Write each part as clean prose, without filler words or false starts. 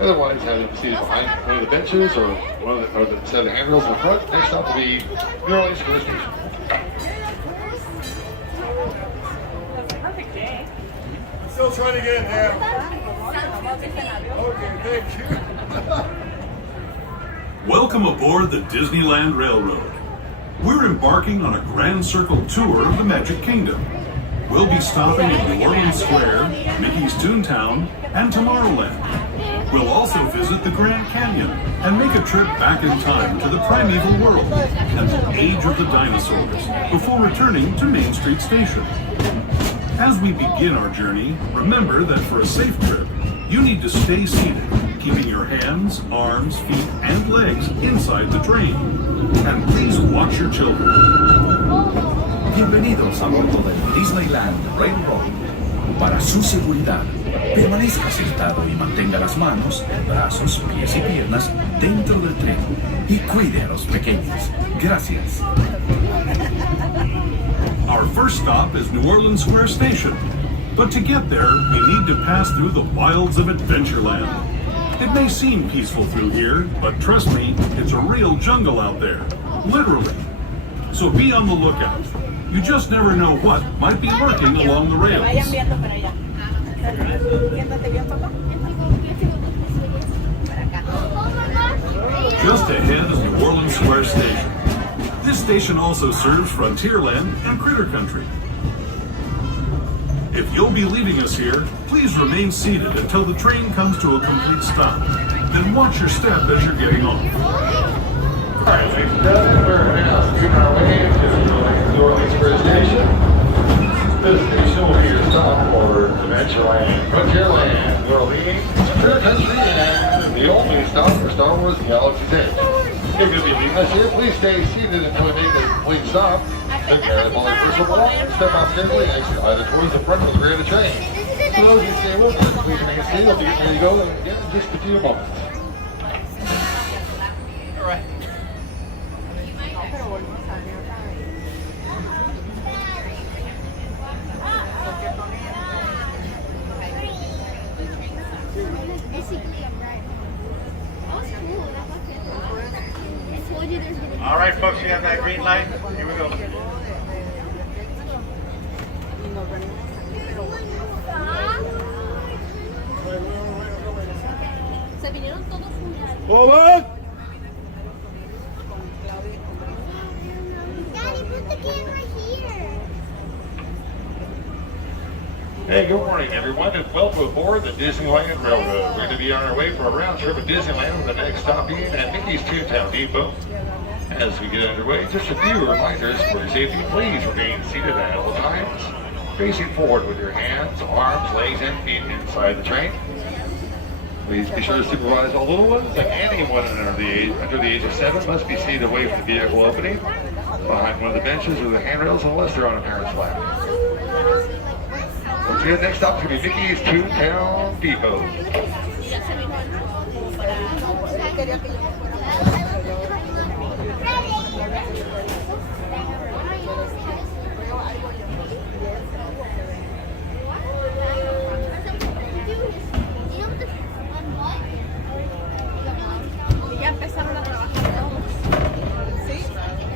Otherwise, have them seated behind one of the benches or the set of handrails in the front. Next stop will be New Orleans Square Station. Perfect day. Still trying to get in there. Okay, thank you. Welcome aboard the Disneyland Railroad. We're embarking on a grand circle tour of the Magic Kingdom. We'll be stopping in New Orleans Square, Mickey's Toontown, and Tomorrowland. We'll also visit the Grand Canyon and make a trip back in time to the primeval world and the age of the dinosaurs before returning to Main Street Station. As we begin our journey, remember that for a safe trip, you need to stay seated, keeping your hands, arms, feet, and legs inside the train. And please watch your children. Bienvenidos a bordo del Disneyland Railroad. Para su seguridad, permanezca sentado y mantenga las manos, brazos, pies y piernas dentro del tren y cuide a los pequeños. Gracias. Our first stop is New Orleans Square Station. But to get there, we need to pass through the wilds of Adventureland. It may seem peaceful through here, but trust me, it's a real jungle out there. Literally. So be on the lookout. You just never know what might be lurking along the rails. Just ahead is New Orleans Square Station. This station also serves Frontierland and Critter Country. If you'll be leaving us here, please remain seated until the train comes to a complete stop. Then watch your step as you're getting off. Alright, ladies and gentlemen, we're now scooting our way to New Orleans Square Station. This station will be your stop for Adventureland, Frontierland, New Orleans, Critter Country, and the only stop for Star Wars Galaxy's Edge. If you'll be leaving us here, please stay seated until we make a complete stop. Then carry the ball first of all, step off carefully and exit either towards the front or the rear of the train. For those who stay with us, please remain seated until you get ready to go again in just a few moments. All right. All right, folks, you have that green light. Here we go. Over. Daddy, put the camera here. Hey, good morning, everyone, and welcome aboard the Disneyland Railroad. We're going to be on our way for a round trip at Disneyland with the next stop being at Mickey's Toontown Depot. As we get underway, just a few reminders for your safety. Please remain seated at all times, facing forward with your hands, arms, legs, and feet inside the train. Please be sure to supervise all little ones, and anyone under the age of 7 must be seated away from the vehicle opening, behind one of the benches or the handrails, unless they're on a parent's lap. Once again, next stop is going to be Mickey's Toontown Depot.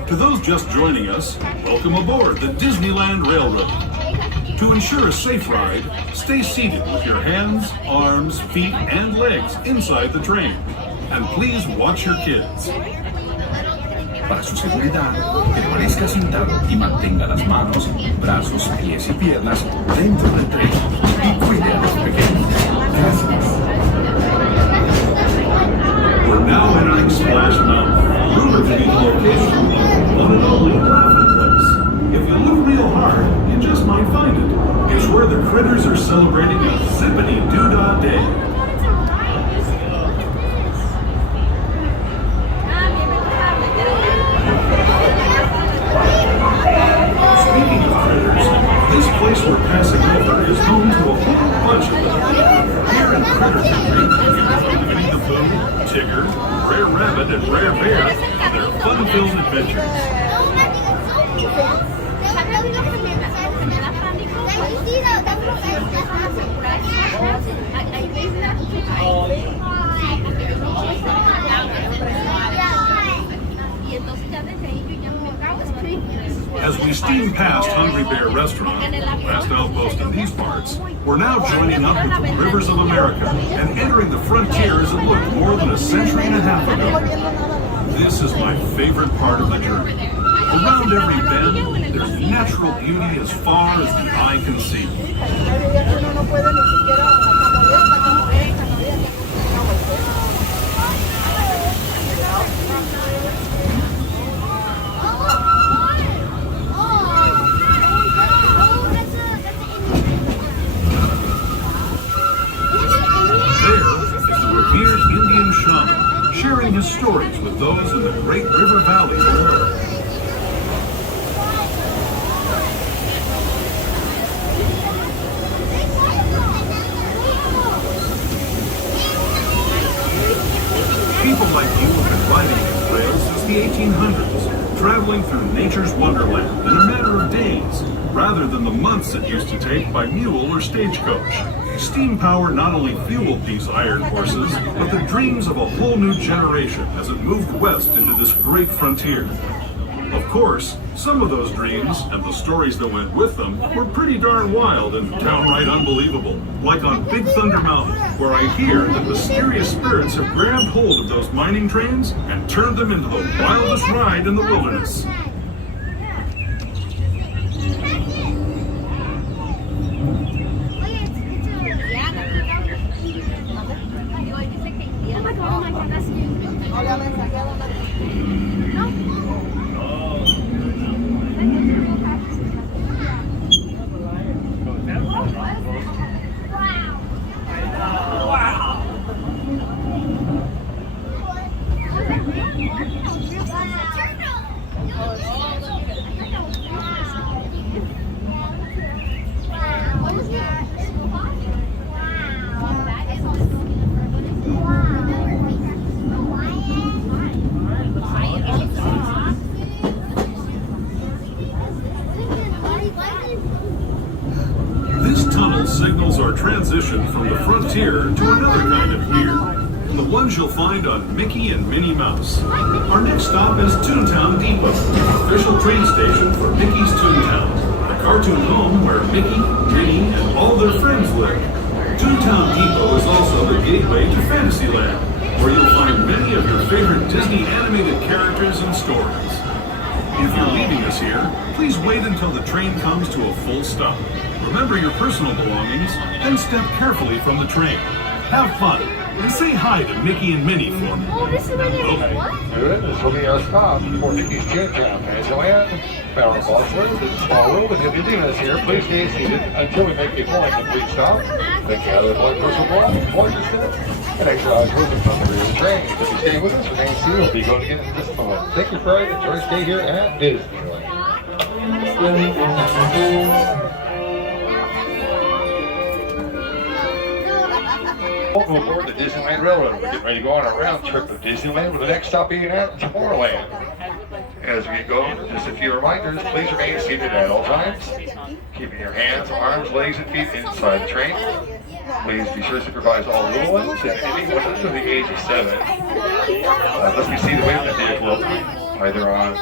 To those just joining us, welcome aboard the Disneyland Railroad. To ensure a safe ride, stay seated with your hands, arms, feet, and legs inside the train. And please watch your kids. Para su seguridad, permanezca sentado y mantenga las manos, brazos, pies y piernas dentro del tren y cuide a los pequeños. Gracias. We're now entering Splash Mountain, rumored to be the location of the one and only laughing place. If you look real celebrating a zippity-doo-dah day. Speaking of critters, this place we're passing over is home to a whole bunch of them. Here in Critter Country, you can join Winnie the Pooh, Tigger, Rare Rabbit, and Rare Bear on their fun-filled adventures. As we steam past Hungry Bear Restaurant, last outpost in these parts, we're now joining up with the Rivers of America and entering the frontier as it looked more than a century and a half ago. This is my favorite part of the journey. Around every bend, there's natural beauty as far as the eye can see. Sharing his stories with those in the Great River Valley below. People like you have been riding these trails since the 1800s, traveling through nature's wonderland in a matter of days, rather than the months it used to take by mule or stagecoach. Steam power not only fueled these iron horses, but the dreams of a whole new generation as it moved west into this great frontier. Of course, some of those dreams, and the stories that went with them, were pretty darn wild and downright unbelievable. Like on Big Thunder Mountain, where I hear that mysterious spirits have grabbed hold of those mining trains and turned them into the wildest ride in the wilderness. Signals our transition from the frontier to another kind of gear, the ones you'll find on Mickey and Minnie Mouse. Our next stop is Toontown Depot, official train station for Mickey's Toontown, the cartoon home where Mickey, Minnie, and all their friends live. Toontown Depot is also the gateway to Fantasyland, where you'll find many of your favorite Disney animated characters and stories. If you're leaving us here, please wait until the train comes to a full stop. Remember your personal belongings, then step carefully from the train. Have fun, and say hi to Mickey and Minnie for me. Oh, this is where they make what? Good. This will be our stop for Mickey's Toontown. Disneyland, Power Boss Road, and Small Road. If you're leaving us here, please stay seated until we make a full and complete stop. Then gather the blood personal belongings, watch your step, and exit eyes moving from the rear of the train. If you stay with us, remain seated. We'll be going again in just a moment. Thank you for riding. Enjoy your stay here at Disneyland. Welcome aboard the Disneyland Railroad. We're getting ready to go on a round trip of Disneyland with the next stop being at Tomorrowland. As we get going, just a few reminders. Please remain seated at all times, keeping your hands, arms, legs, and feet inside the train. Please be sure to supervise all little ones and anyone under the age of 7. Must be seated away from the vehicle, either on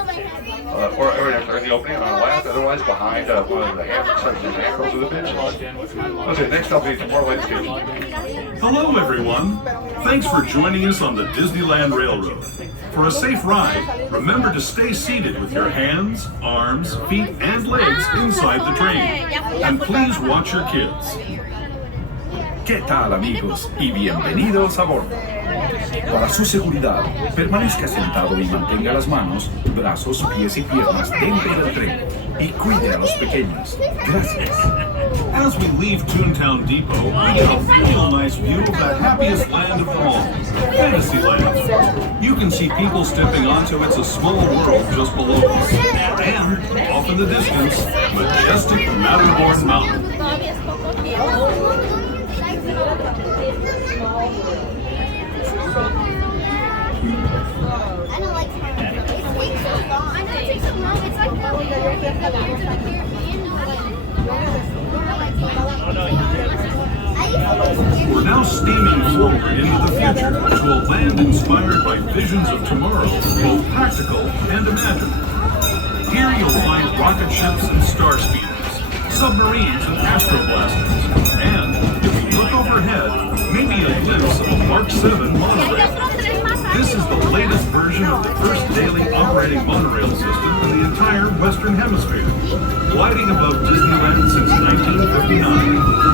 or in the opening on the left, otherwise behind one of the handrails, such as handles or the benches. Okay, next I'll be Tomorrowland Station. Hello everyone! Thanks for joining us on the Disneyland Railroad. For a safe ride, remember to stay seated with your hands, arms, feet, and legs inside the train. And please watch your kids. ¿Qué tal, amigos? Y bienvenidos a bordo. Para su seguridad, permanezca sentado y mantenga las manos, brazos, pies y piernas dentro del tren. y cuide a los pequeños. Gracias. As we leave Toontown Depot, we get a real nice view of the happiest land of them all, Fantasyland. You can see people stepping onto It's a Small World just below us. And, off in the distance, majestic Matterhorn Mountain. Todavía es poco tiempo. I don't like smart movies. It takes so long. I know it takes so long. It's like the Caribbean. We're now steaming forward into the future to a land inspired by visions of tomorrow, both practical and imagined. Here you'll find rocket ships and star speeders, submarines and astroblasters, and, if you look overhead, maybe a glimpse of a Mark 7 monorail. This is the latest version of the first daily operating monorail system in the entire Western Hemisphere, gliding above Disneyland since 1959.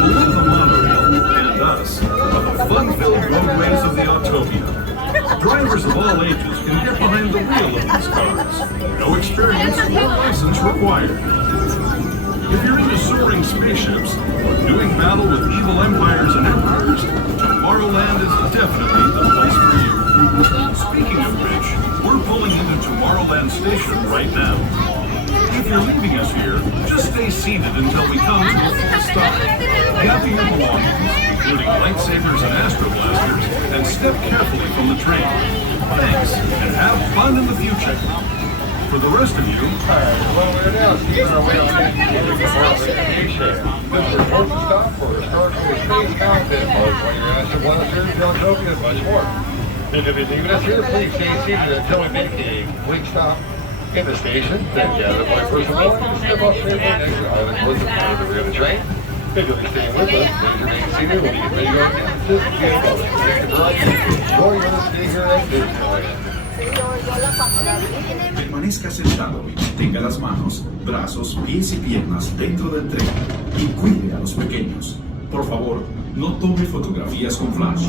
Below the monorail, and us, are the fun-filled roadways of the Autopia. Drivers of all ages can get behind the wheel of these cars. No experience or license required. If you're into soaring spaceships or doing battle with evil empires and emperors, Tomorrowland is definitely the place for you. Speaking of which, we're pulling into Tomorrowland Station right now. If you're leaving us here, just stay seated until we come to a full stop. Gather your belongings, including lightsabers and astroblasters, and step carefully from the train. Thanks, and have fun in the future. For the rest of you, Well, we're now steaming our way on into the station. This is a important stop for historical space content, both when you're in the Blasters, the Autopia, and much more. If you've been leaving us here, please stay seated until we make a quick stop in the station. Then gather my personal belongings, step off straight to the next island closest part of the rear of the train. If you'll be staying with us, please remain seated. We'll be ready to go again. Just get going. Thank you for watching. Enjoy your stay here at Disneyland. Permanezca sentado y tenga las manos, brazos, pies y piernas dentro del tren y cuide a los pequeños. Por favor, no tome fotografías con flash.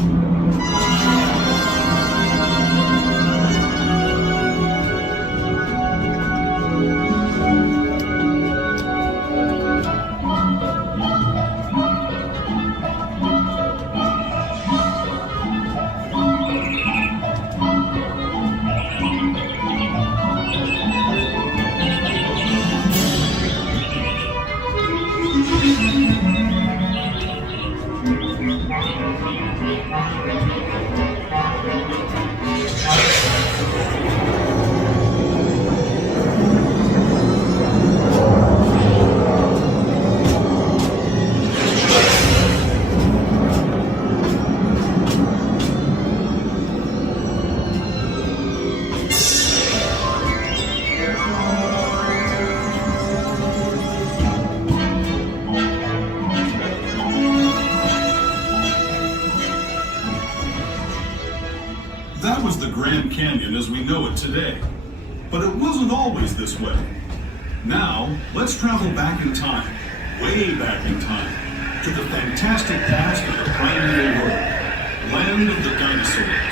that was the Grand Canyon as we know it today. But it wasn't always this way. Now, let's travel back in time, way back in time, to the fantastic past of the primeval world, land of the dinosaurs.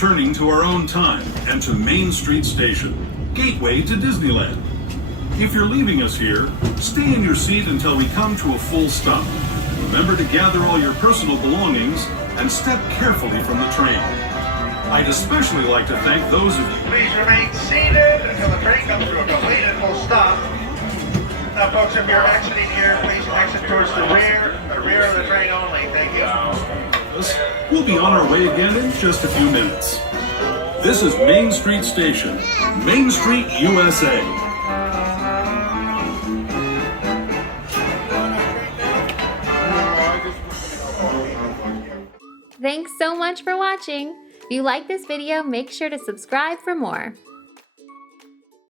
returning to our own time and to Main Street Station, gateway to Disneyland. If you're leaving us here, stay in your seat until we come to a full stop. Remember to gather all your personal belongings and step carefully from the train. I'd especially like to thank those of you. Please remain seated until the train comes to a complete and full stop. Now, folks, if you're exiting here, please exit towards the rear of the train only. Thank you. We'll be on our way again in just a few minutes. This is Main Street Station, Main Street, USA. Thanks so much for watching. If you like this video, make sure to subscribe for more.